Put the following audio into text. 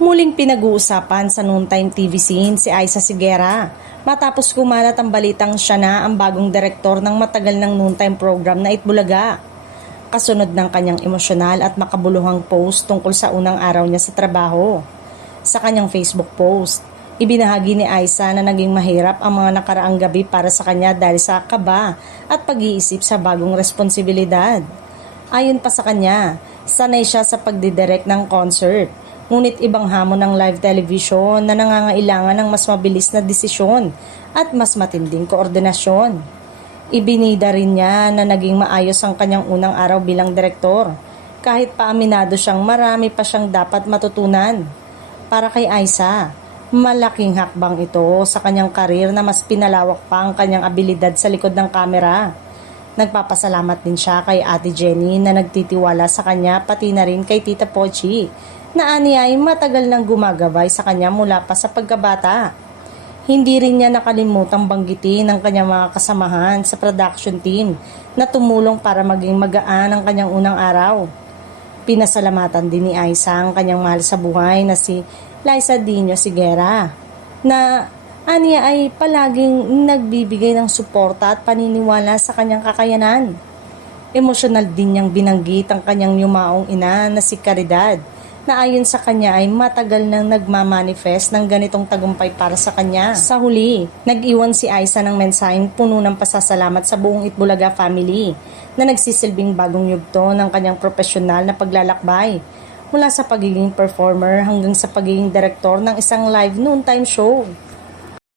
Muling pinag-uusapan sa noontime TV scene si Aiza Sigera matapos kumalat ang balitang siya na ang bagong direktor ng matagal ng noontime program na Itbulaga. Kasunod ng kanyang emosyonal at makabuluhang post tungkol sa unang araw niya sa trabaho. Sa kanyang Facebook post, ibinahagi ni Aiza na naging mahirap ang mga nakaraang gabi para sa kanya dahil sa kaba at pag-iisip sa bagong responsibilidad. Ayon pa sa kanya, sanay siya sa pagdidirect ng concert. Ngunit ibang hamon ng live television na nangangailangan ng mas mabilis na desisyon at mas matinding koordinasyon. Ibinida rin niya na naging maayos ang kanyang unang araw bilang direktor, kahit paaminado siyang marami pa siyang dapat matutunan. Para kay Aiza, malaking hakbang ito sa kanyang karir na mas pinalawak pa ang kanyang abilidad sa likod ng kamera. Nagpapasalamat din siya kay Ate Jenny na nagtitiwala sa kanya pati na rin kay Tita Pochi na aniya ay matagal nang gumagabay sa kanya mula pa sa pagkabata. Hindi rin niya nakalimutang banggitin ang kanyang mga kasamahan sa production team na tumulong para maging magaan ang kanyang unang araw. Pinasalamatan din ni Aiza ang kanyang mahal sa buhay na si Liza Dino Sigera na aniya ay palaging nagbibigay ng suporta at paniniwala sa kanyang kakayanan. Emosyonal din niyang binanggit ang kanyang yumaong ina na si Caridad na ayon sa kanya ay matagal nang nagmamanifest ng ganitong tagumpay para sa kanya. Sa huli, nag-iwan si Aiza ng mensaheng puno ng pasasalamat sa buong Itbulaga family na nagsisilbing bagong yugto ng kanyang profesional na paglalakbay mula sa pagiging performer hanggang sa pagiging direktor ng isang live noontime show.